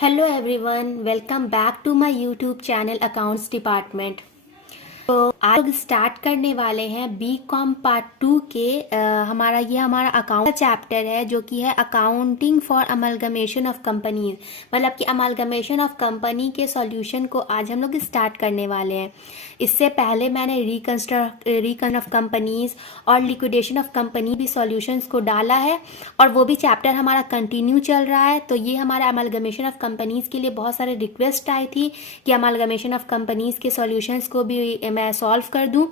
Hello everyone, welcome back to my YouTube channel accounts department. तो आज लोग start करने वाले हैं बी कॉम पार्ट 2 के हमारा अकाउंट का चैप्टर है जो कि है accounting for amalgamation of companies. मतलब कि अमलगमेशन ऑफ कंपनी के सॉल्यूशन को आज हम लोग स्टार्ट करने वाले हैं। इससे पहले मैंने रिकंस्ट्रक्शन ऑफ कंपनीज और लिक्विडेशन ऑफ कंपनी भी सॉल्यूशंस को डाला है और वो भी चैप्टर हमारा कंटिन्यू चल रहा है। तो ये हमारा अमलगमेशन ऑफ कंपनीज के लिए बहुत सारे रिक्वेस्ट आई थी कि अमलगमेशन ऑफ कंपनीज के सॉल्यूशंस को भी मैं सॉल्व कर दूं।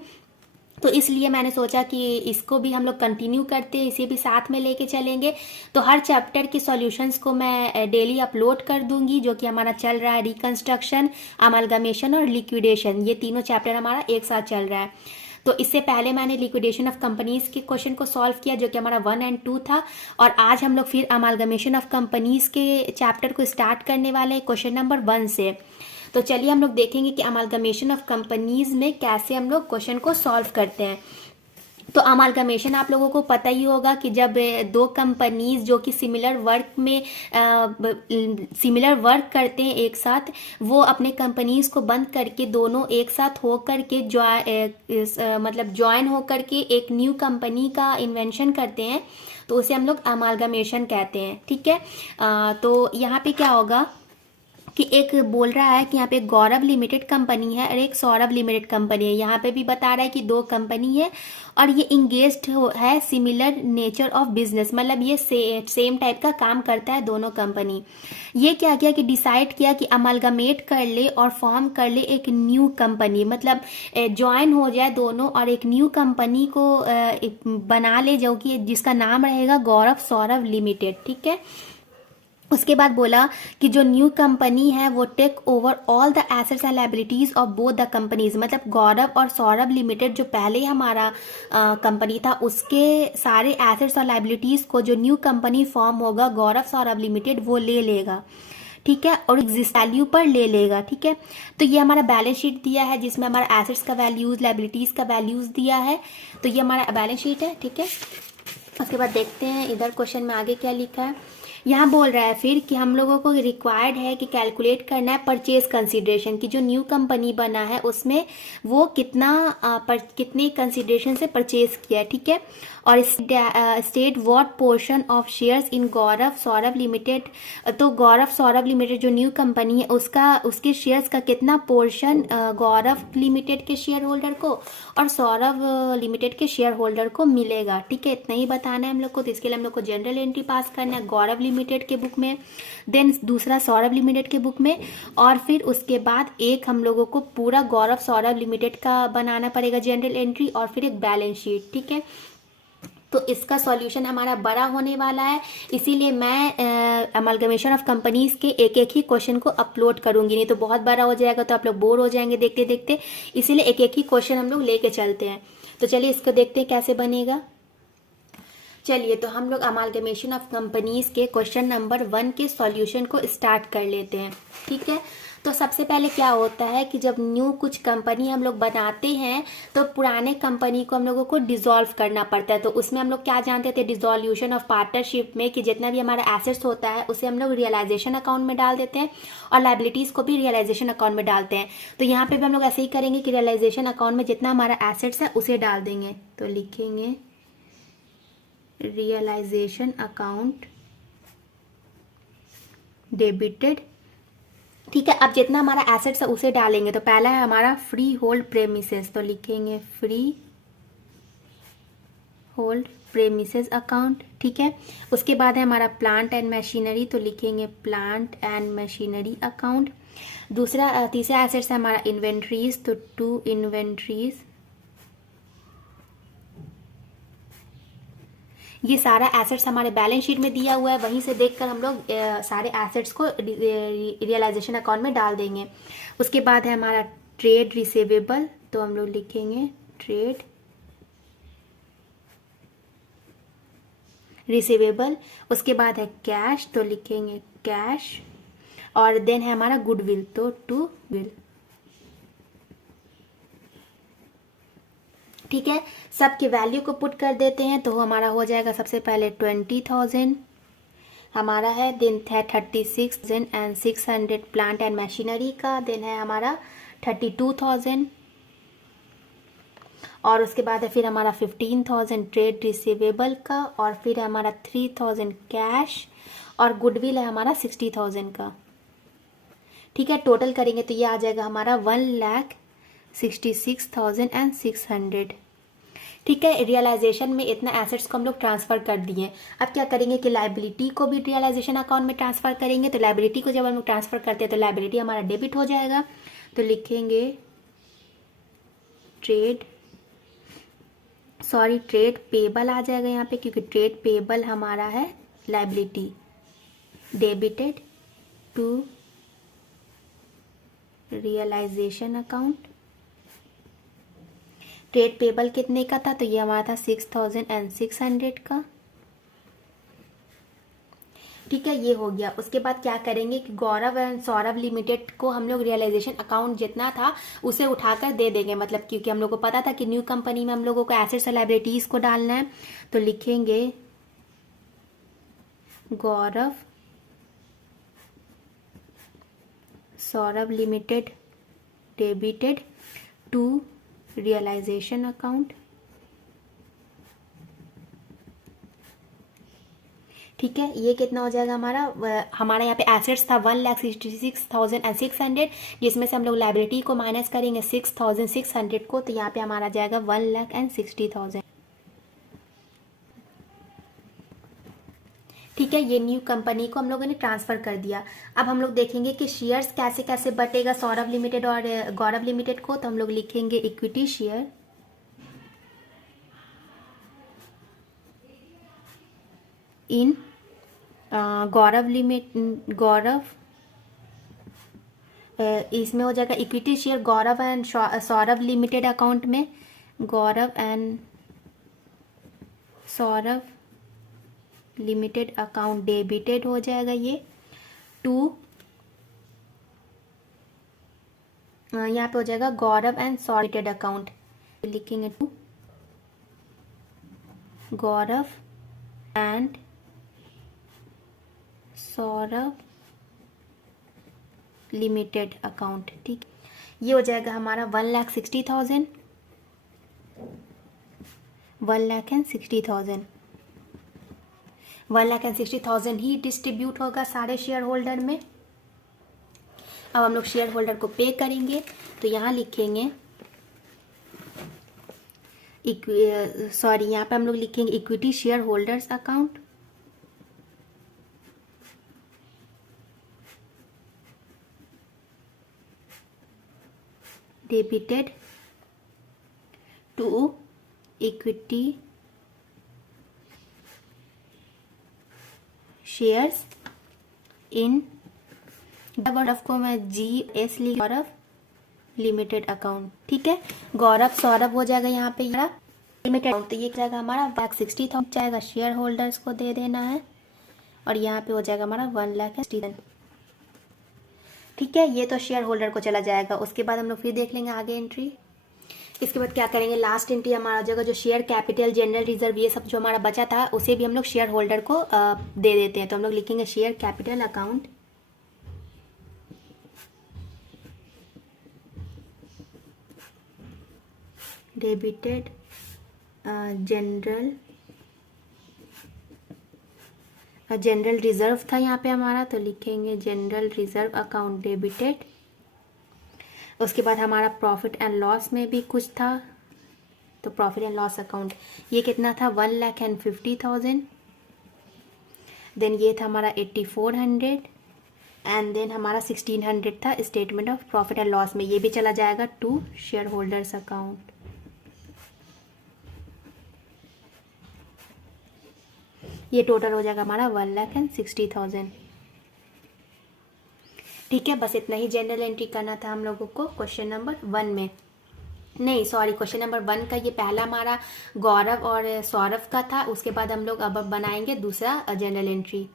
तो इसलिए मैंने सोचा कि इसको भी हम लोग कंटिन्यू करते हैं, इसे भी साथ में लेके चलेंगे। तो हर चैप्टर के सॉल्यूशंस को मैं डेली अपलोड कर दूंगी। जो कि हमारा चल रहा है रिकंस्ट्रक्शन, अमलगमेशन और लिक्विडेशन, ये तीनों चैप्टर हमारा एक साथ चल रहा है। तो इससे पहले मैंने लिक्विडेशन ऑफ कंपनीज के क्वेश्चन को सॉल्व किया जो कि हमारा 1 और 2 था। और आज हम लोग फिर अमलगमेशन ऑफ कंपनीज के चैप्टर को स्टार्ट करने वाले हैं क्वेश्चन नंबर 1 से। तो चलिए हम लोग देखेंगे कि अमलगमेशन ऑफ कंपनीज में कैसे हम लोग क्वेश्चन को सॉल्व करते हैं। तो अमलगमेशन आप लोगों को पता ही होगा कि जब दो कंपनीज जो कि सिमिलर वर्क करते हैं एक साथ, वो अपने कंपनीज को बंद करके दोनों एक साथ हो करके ज्वाइन हो करके एक न्यू कंपनी का इन्वेंशन करते हैं, तो उसे हम लोग अमलगमेशन कहते हैं। ठीक है। तो यहाँ पे क्या होगा कि एक बोल रहा है कि यहाँ पे गौरव लिमिटेड कंपनी है और एक सौरभ लिमिटेड कंपनी है। यहाँ पे भी बता रहा है कि दो कंपनी है और ये इंगेज्ड है सिमिलर नेचर ऑफ बिजनेस, मतलब ये सेम टाइप का काम करता है दोनों कंपनी। ये क्या किया कि डिसाइड किया कि अमलगमेट कर ले और फॉर्म कर ले एक न्यू कंपनी, मतलब ज्वाइन हो जाए दोनों और एक न्यू कंपनी को बना ले जो कि जिसका नाम रहेगा गौरव सौरभ लिमिटेड। ठीक है। उसके बाद बोला कि जो न्यू कंपनी है वो take over all the assets and liabilities of both the companies, मतलब गौरव और सौरभ लिमिटेड जो पहले हमारा कंपनी था उसके सारे एसेट्स और लायबिलिटीज को जो न्यू कंपनी फॉर्म होगा गौरव सौरभ लिमिटेड वो ले लेगा। ठीक है। और एग्जिस्ट वैल्यू पर ले लेगा। ठीक है। तो ये हमारा बैलेंस शीट दिया है जिसमें हमारा एसेट्स का वैल्यूज, लायबिलिटीज का वैल्यूज दिया है। तो ये हमारा बैलेंस शीट है। ठीक है। उसके बाद देखते हैं इधर क्वेश्चन में आगे क्या लिखा है। यहाँ बोल रहा है फिर कि हम लोगों को रिक्वायर्ड है कि कैलकुलेट करना है परचेज कंसीडरेशन की, जो न्यू कंपनी बना है उसमें वो कितने कंसीडरेशन से परचेज किया है। ठीक है। और state what portion of shares in Gaurav Saurabh limited. तो गौरव सौरभ लिमिटेड जो न्यू कंपनी है उसके शेयर्स का कितना पोर्शन गौरव लिमिटेड के शेयर होल्डर को और सौरभ लिमिटेड के शेयर होल्डर को मिलेगा। ठीक है। इतना ही बताना है हम लोग को। तो इसके लिए हम लोग को जनरल एंट्री पास करना है गौरव लिमिटेड के बुक में, देन दूसरा सौरभ लिमिटेड के बुक में, और फिर उसके बाद एक हम लोगों को पूरा गौरव सौरभ लिमिटेड का बनाना पड़ेगा जनरल एंट्री और फिर एक बैलेंस शीट। ठीक है। तो इसका सॉल्यूशन हमारा बड़ा होने वाला है, इसीलिए मैं अमलगमेशन ऑफ कंपनीज के एक एक ही क्वेश्चन को अपलोड करूंगी, नहीं तो बहुत बड़ा हो जाएगा तो आप लोग बोर हो जाएंगे देखते देखते। इसीलिए एक एक ही क्वेश्चन हम लोग लेके चलते हैं। तो चलिए इसको देखते हैं कैसे बनेगा। चलिए तो हम लोग अमालगमेशन ऑफ कंपनीज के क्वेश्चन नंबर 1 के सॉल्यूशन को स्टार्ट कर लेते हैं। ठीक है। तो सबसे पहले क्या होता है कि जब न्यू कुछ कंपनी हम लोग बनाते हैं तो पुराने कंपनी को हम लोगों को डिसॉल्व करना पड़ता है। तो उसमें हम लोग क्या जानते थे डिसॉल्यूशन ऑफ पार्टनरशिप में, कि जितना भी हमारा एसेट्स होता है उसे हम लोग रियलाइजेशन अकाउंट में डाल देते हैं और लाइबिलिटीज को भी रियलाइजेशन अकाउंट में डालते हैं। तो यहाँ पे भी हम लोग ऐसे ही करेंगे कि रियलाइजेशन अकाउंट में जितना हमारा एसेट्स है उसे डाल देंगे। तो लिखेंगे रियलाइजेशन अकाउंट डेबिटेड। ठीक है। अब जितना हमारा एसेट्स है उसे डालेंगे। तो पहला है हमारा फ्री होल्ड प्रेमिसेस, तो लिखेंगे फ्री होल्ड प्रेमिसेस अकाउंट। ठीक है। उसके बाद है हमारा प्लांट एंड मशीनरी, तो लिखेंगे प्लांट एंड मशीनरी अकाउंट। तीसरा एसेट्स है हमारा इन्वेंट्रीज, तो टू इन्वेंट्रीज। ये सारा एसेट्स हमारे बैलेंस शीट में दिया हुआ है, वहीं से देखकर हम लोग सारे एसेट्स को रियलाइजेशन अकाउंट में डाल देंगे। उसके बाद है हमारा ट्रेड रिसीवेबल, तो हम लोग लिखेंगे ट्रेड रिसीवेबल। उसके बाद है कैश, तो लिखेंगे कैश। और देन है हमारा गुडविल, तो टू विल। ठीक है। सबके वैल्यू को पुट कर देते हैं तो हमारा हो जाएगा सबसे पहले 20,000, हमारा है दिन है 36,600 प्लांट एंड मशीनरी का, दिन है हमारा 32,000, और उसके बाद है फिर हमारा 15,000 ट्रेड रिसीवेबल का, और फिर है हमारा 3,000 कैश, और गुडविल है हमारा 60,000 का। ठीक है, टोटल करेंगे तो ये आ जाएगा हमारा 1,66,600। ठीक है, रियलाइजेशन में इतना एसेट्स को हम लोग ट्रांसफ़र कर दिए। अब क्या करेंगे कि लाइबिलिटी को भी रियलाइजेशन अकाउंट में ट्रांसफ़र करेंगे। तो लाइबिलिटी को जब हम लोग ट्रांसफ़र करते हैं तो लाइबिलिटी हमारा डेबिट हो जाएगा। तो लिखेंगे ट्रेड पेबल आ जाएगा यहाँ पे, क्योंकि ट्रेड पेबल हमारा है liability, debited to realisation account. Trade payable कितने का था? तो ये हमारा था 6,600 का। ठीक है, ये हो गया। उसके बाद क्या करेंगे कि गौरव एंड सौरभ लिमिटेड को हम लोग रियलाइजेशन अकाउंट जितना था उसे उठाकर दे देंगे, मतलब क्योंकि हम लोग को पता था कि न्यू कंपनी में हम लोगों को एसेट्स और लायबिलिटीज को डालना है। तो लिखेंगे Gaurav Saurabh limited debited to realisation account. ठीक है, ये कितना हो जाएगा हमारा यहाँ पे एसेट्स था 1,66,600, जिसमें से हम लोग लाइबिलिटी को माइनस करेंगे 6,600 को, तो यहाँ पे हमारा जाएगा 1,60,000। ठीक है, ये न्यू कंपनी को हम लोगों ने ट्रांसफ़र कर दिया। अब हम लोग देखेंगे कि शेयर्स कैसे कैसे बटेगा सौरभ लिमिटेड और गौरव लिमिटेड को। तो हम लोग लिखेंगे इक्विटी शेयर इन गौरव इसमें हो जाएगा equity share Gaurav and Saurabh limited account में, Gaurav and Saurabh limited account debited हो जाएगा ये टू, यहाँ पे हो जाएगा Gaurav and Saurabh limited account, लिखेंगे to Gaurav and Saurabh limited account. ठीक, ये हो जाएगा हमारा 1,60,000, 1,60,000, 1,60,000 ही डिस्ट्रीब्यूट होगा सारे शेयर होल्डर में। अब हम लोग शेयर होल्डर को पे करेंगे। तो यहाँ लिखेंगे यहाँ पे हम लोग लिखेंगे equity share holders account, debited to equity shares in Gaurav को मैं GS गौरव लिमिटेड अकाउंट। ठीक है, गौरव सौरभ हो जाएगा यहाँ पे लिमिटेड अकाउंट। तो ये जाएगा हमारा 1,60,000 जाएगा, शेयर होल्डर्स को दे देना है, और यहाँ पे हो जाएगा हमारा 1,60,000। ठीक है, ये तो शेयर होल्डर को चला जाएगा। उसके बाद हम लोग फिर देख लेंगे आगे एंट्री। इसके बाद क्या करेंगे, लास्ट एंट्री हमारा जगह जो शेयर कैपिटल जनरल रिजर्व ये सब जो हमारा बचा था उसे भी हम लोग शेयर होल्डर को दे देते हैं। तो हम लोग लिखेंगे share capital account, debited general reserve था यहाँ पे हमारा, तो लिखेंगे जनरल रिजर्व अकाउंट डेबिटेड। उसके बाद हमारा प्रॉफिट एंड लॉस में भी कुछ था, तो प्रॉफिट एंड लॉस अकाउंट ये कितना था 1,50,000, देन ये था हमारा 8,400, एंड देन हमारा 1,600 था statement of profit and loss में, ये भी चला जाएगा टू शेयर होल्डर्स अकाउंट। ये टोटल हो जाएगा हमारा 1,60,000। ठीक है, बस इतना ही जनरल एंट्री करना था हम लोगों को क्वेश्चन नंबर 1 में। नहीं सॉरी, क्वेश्चन नंबर 1 का ये पहला हमारा गौरव और सौरभ का था। उसके बाद हम लोग अब बनाएंगे दूसरा जनरल एंट्री।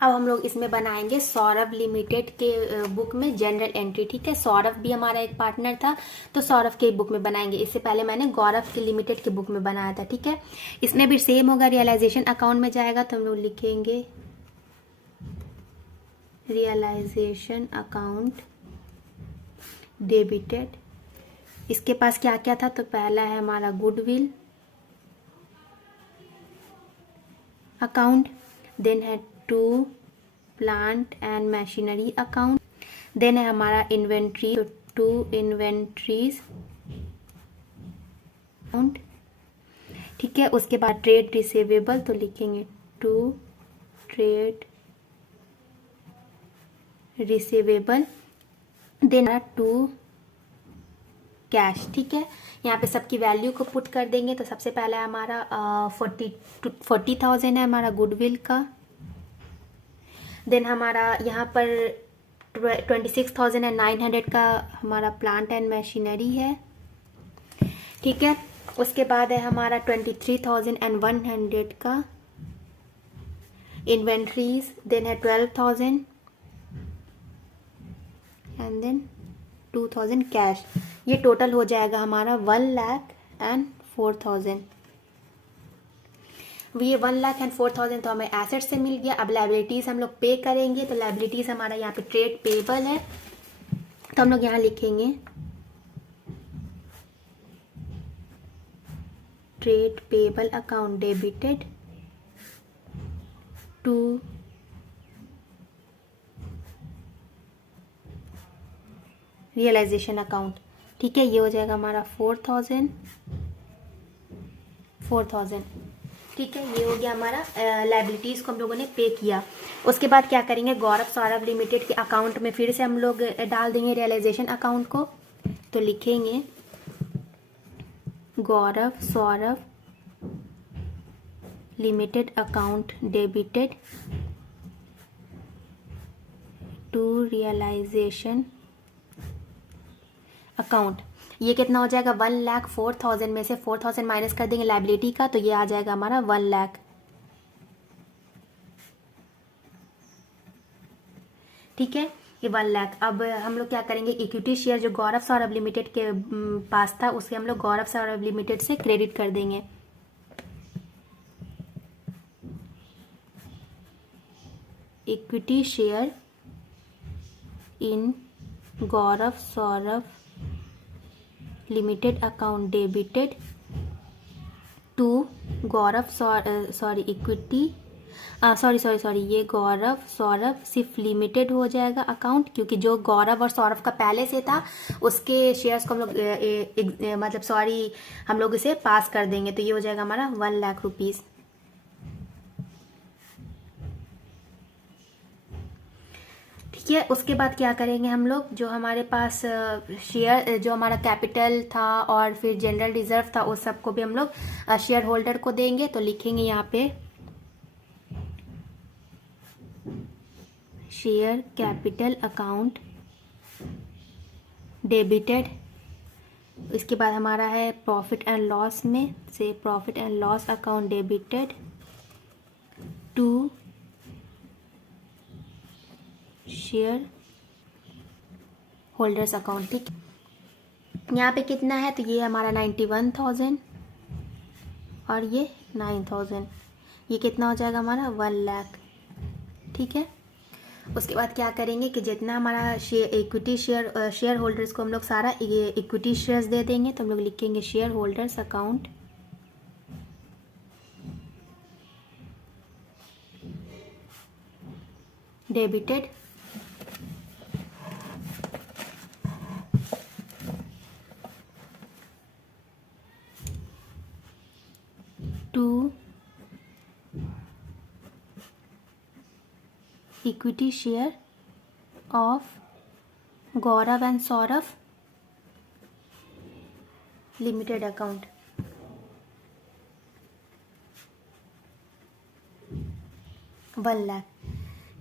अब हम लोग इसमें बनाएंगे सौरभ लिमिटेड के बुक में जनरल एंट्री। ठीक है, सौरभ भी हमारा एक पार्टनर था, तो सौरभ के बुक में बनाएंगे। इससे पहले मैंने गौरव के लिमिटेड के बुक में बनाया था। ठीक है, इसमें भी सेम होगा, रियलाइजेशन अकाउंट में जाएगा तो हम लोग लिखेंगे रियलाइजेशन अकाउंट डेबिटेड। इसके पास क्या क्या था, तो पहला है हमारा गुडविल अकाउंट, देन है to plant and machinery account, then है हमारा इन्वेंट्री, तो टू इन्वेंट्रीज अकाउंट। ठीक है, उसके बाद ट्रेड रिसीवेबल, तो लिखेंगे to trade receivable, then to cash. ठीक है, यहाँ पे सबकी वैल्यू को पुट कर देंगे। तो सबसे पहला है हमारा 40,000 है हमारा गुडविल का, देन हमारा यहाँ पर 26,900 का हमारा प्लांट एंड मशीनरी है। ठीक है, उसके बाद है हमारा 23,100 का इन्वेंट्रीज, देन है 12,000 एंड देन 2,000 कैश। ये टोटल हो जाएगा हमारा 1,04,000। ये 1,04,000 तो हमें एसेट से मिल गया। अब लाइबिलिटीज हम लोग पे करेंगे, तो लाइबिलिटीज हमारा यहाँ पे ट्रेड पेबल है, तो हम लोग यहाँ लिखेंगे trade payable account debited to realisation account. ठीक है, ये हो जाएगा हमारा 4,000। ठीक है, ये हो गया हमारा लाइबिलिटीज को हम लोगों ने पे किया। उसके बाद क्या करेंगे, गौरव सौरभ लिमिटेड के अकाउंट में फिर से हम लोग डाल देंगे रियलाइजेशन अकाउंट को। तो लिखेंगे Gaurav Saurabh limited account debited to realisation account. ये कितना हो जाएगा, 1,04,000 में से 4,000 माइनस कर देंगे लाइबिलिटी का, तो ये आ जाएगा हमारा 1,00,000। ठीक है, ये 1,00,000। अब हम लोग क्या करेंगे, इक्विटी शेयर जो गौरव सौरभ लिमिटेड के पास था उसे हम लोग गौरव सौरभ लिमिटेड से क्रेडिट कर देंगे। Equity share in Gaurav Saurabh limited account debited to Gaurav equity ये गौरव सौरभ सिर्फ लिमिटेड हो जाएगा अकाउंट, क्योंकि जो गौरव और सौरभ का पहले से था उसके शेयर्स को हम लोग हम लोग इसे पास कर देंगे। तो ये हो जाएगा हमारा 1,00,000 रुपीज। ठीक है, उसके बाद क्या करेंगे हम लोग, जो हमारे पास शेयर जो हमारा कैपिटल था और फिर जनरल रिजर्व था उस सबको भी हम लोग शेयर होल्डर को देंगे। तो लिखेंगे यहाँ पे शेयर कैपिटल अकाउंट डेबिटेड। इसके बाद हमारा है प्रॉफिट एंड लॉस में से profit and loss account debited to share holders account. ठीक, यहाँ पे कितना है, तो ये हमारा 91,000 और ये 9,000, ये कितना हो जाएगा हमारा 1,00,000। ठीक है, उसके बाद क्या करेंगे कि जितना हमारा इक्विटी शेयर होल्डर्स को हम लोग सारा इक्विटी शेयर्स दे देंगे। तो हम लोग लिखेंगे share holders account debited to equity share of Gaurav and Saurabh limited account. 1,00,000।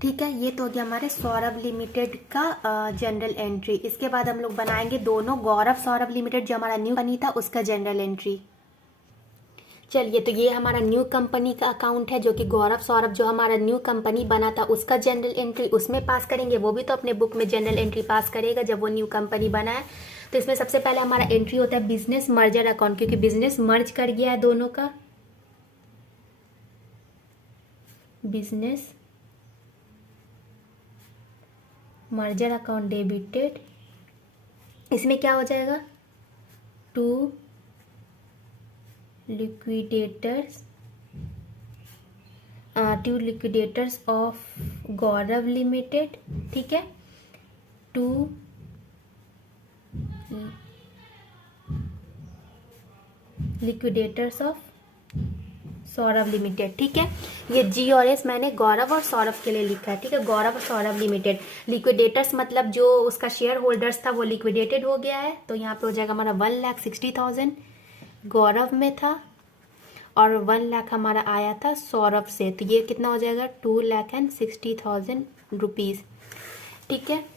ठीक है, ये तो हो गया हमारे सौरभ लिमिटेड का जनरल एंट्री। इसके बाद हम लोग बनाएंगे दोनों गौरव सौरभ लिमिटेड जो हमारा न्यू बनी था उसका जनरल एंट्री। चलिए, तो ये हमारा न्यू कंपनी का अकाउंट है, जो कि गौरव सौरभ जो हमारा न्यू कंपनी बना था उसका जनरल एंट्री उसमें पास करेंगे। वो भी तो अपने बुक में जनरल एंट्री पास करेगा जब वो न्यू कंपनी बना है। तो इसमें सबसे पहले हमारा एंट्री होता है बिजनेस मर्जर अकाउंट, क्योंकि बिजनेस मर्ज कर गया है दोनों का। बिजनेस मर्जर अकाउंट डेबिटेड, इसमें क्या हो जाएगा, to liquidators of Gaurav limited, ठीक है, to liquidators of Saurabh limited, ठीक है। ये जी और एस मैंने गौरव और सौरभ के लिए लिखा है, ठीक है, गौरव और सौरभ लिमिटेड। लिक्विडेटर्स मतलब जो उसका शेयर होल्डर्स था वो लिक्विडेटेड हो गया है, तो यहाँ पे हो जाएगा हमारा 1,60,000 गौरव में था और 1 लाख हमारा आया था सौरभ से, तो ये कितना हो जाएगा 2,60,000 रुपीज़, ठीक है।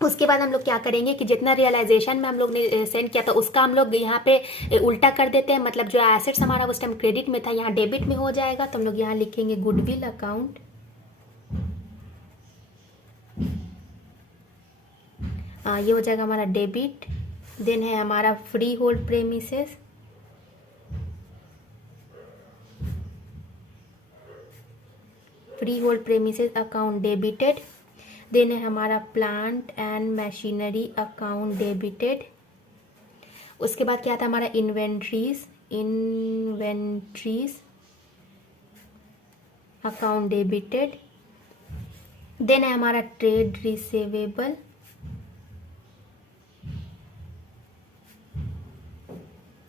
उसके बाद हम लोग क्या करेंगे कि जितना रियलाइजेशन में हम लोग ने सेंड किया था उसका हम लोग यहाँ पे उल्टा कर देते हैं, मतलब जो एसेट्स हमारा उस टाइम क्रेडिट में था यहाँ डेबिट में हो जाएगा। तो हम लोग यहाँ लिखेंगे गुडविल अकाउंट, ये हो जाएगा हमारा डेबिट। देन है हमारा free hold premises, free hold premises account debited. Then है हमारा plant and machinery account debited. उसके बाद क्या था हमारा इन्वेंट्रीज अकाउंट डेबिटेड। देन है हमारा trade receivable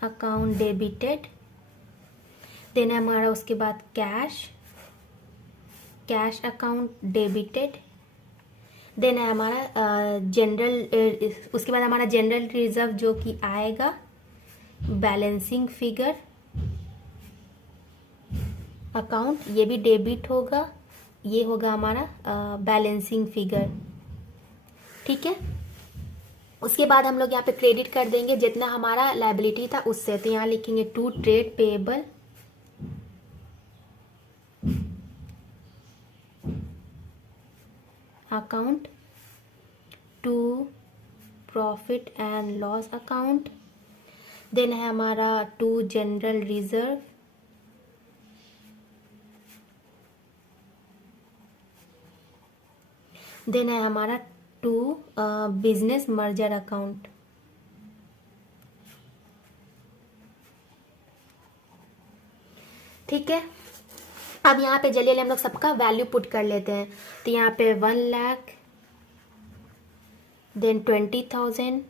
account debited. Then है हमारा उसके बाद कैश अकाउंट डेबिटेड। देन है हमारा उसके बाद हमारा जनरल रिजर्व जो कि आएगा बैलेंसिंग फिगर अकाउंट, ये भी डेबिट होगा, ये होगा हमारा बैलेंसिंग फिगर, ठीक है। उसके बाद हम लोग यहाँ पे क्रेडिट कर देंगे जितना हमारा लायबिलिटी था उससे, तो यहाँ लिखेंगे to trade payable account, to profit and loss account. Then है हमारा टू जनरल रिजर्व, देन है हमारा टू बिजनेस मर्जर अकाउंट। ठीक है, अब यहाँ पे जल्दी हम लोग सबका वैल्यू पुट कर लेते हैं। तो यहाँ पे 1 लाख, देन 20,000,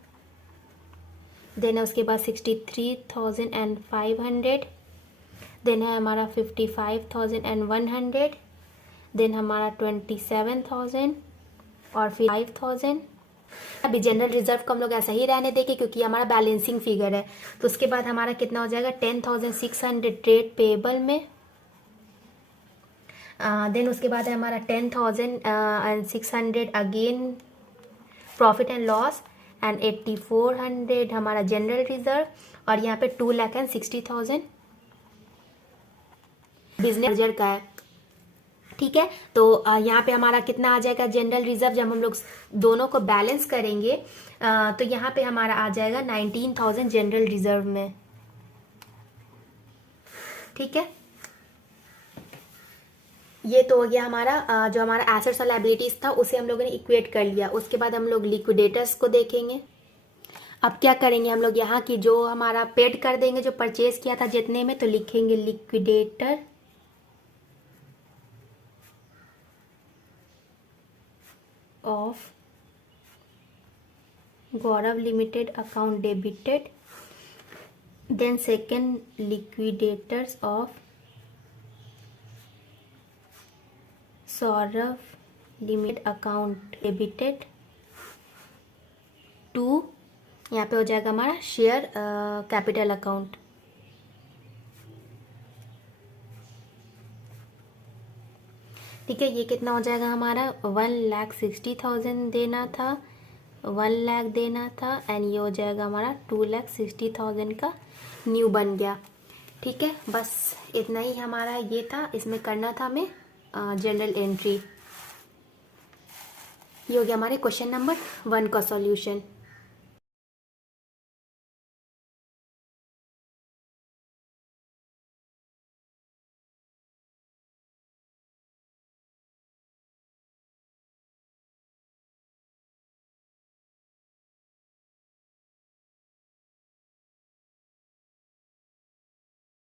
देन उसके बाद 63,500, देन है हमारा 55,100, देन हमारा 27,000 और फिर 5,000। अभी जनरल रिजर्व को हम लोग ऐसा ही रहने देंगे क्योंकि हमारा बैलेंसिंग फिगर है। तो उसके बाद हमारा कितना हो जाएगा 10,600 ट्रेड पेएबल में। देन उसके बाद है हमारा 10,600 again profit and loss and 8,400 हमारा जनरल रिजर्व, और यहाँ पे 2,60,000 बिजनेस मर्जर का है। ठीक है, तो यहाँ पे हमारा कितना आ जाएगा जनरल रिजर्व, जब हम लोग दोनों को बैलेंस करेंगे तो यहाँ पे हमारा आ जाएगा 19,000 जनरल रिजर्व में। ठीक है, ये तो हो गया हमारा जो हमारा एसेट्स और लायबिलिटीज था उसे हम लोगों ने इक्वेट कर लिया। उसके बाद हम लोग लिक्विडेटर्स को देखेंगे। अब क्या करेंगे हम लोग यहाँ की जो हमारा पेड कर देंगे, जो परचेज किया था जितने में, तो लिखेंगे liquidator of Gaurav limited account debited. Then second liquidators of Saurabh limited account debited to, यहाँ पे हो जाएगा हमारा शेयर कैपिटल अकाउंट। ठीक है, ये कितना हो जाएगा हमारा 1,60,000 देना था, 1 लाख देना था, एंड ये हो जाएगा हमारा 2,60,000 का न्यू बन गया। ठीक है, बस इतना ही हमारा ये था, इसमें करना था हमें जनरल एंट्री। ये हो गया हमारे क्वेश्चन नंबर 1 का सॉल्यूशन।